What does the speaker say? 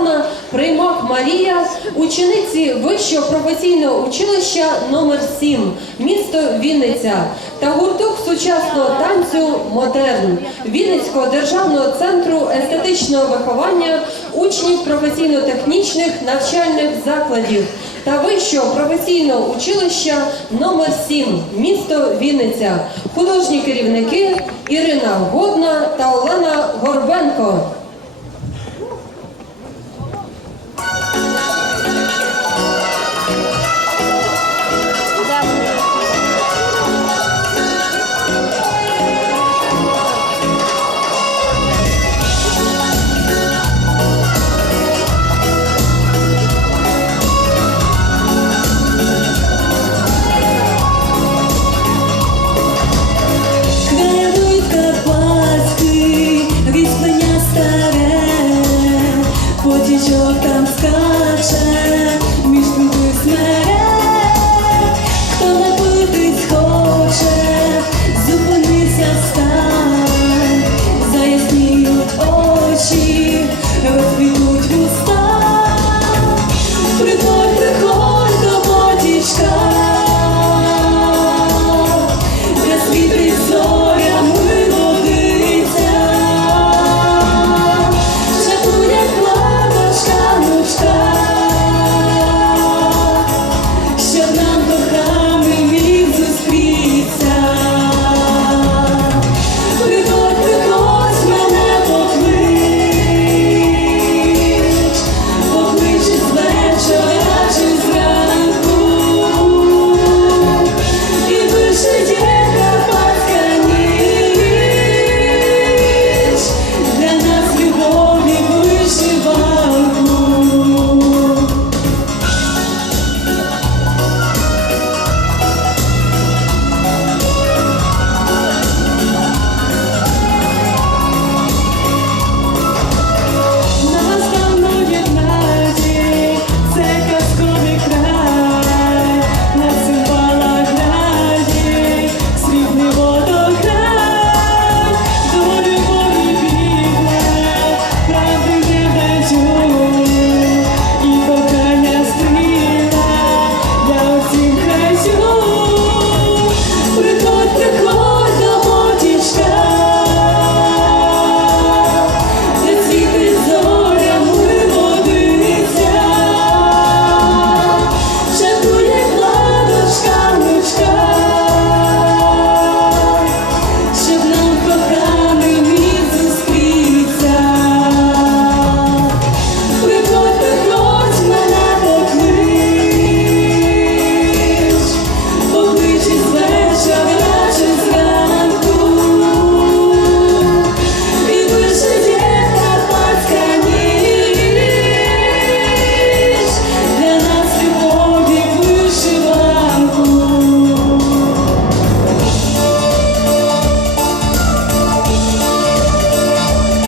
Анна Приймак Марія, учениці Вищого професійного училища номер 7 місто Вінниця та гурток сучасного танцю Модерн Вінницького державного центру естетичного виховання учнів професійно-технічних навчальних закладів та Вищого професійного училища номер 7 місто Вінниця. Художні керівники Ірина Годна та Олена Горбенко.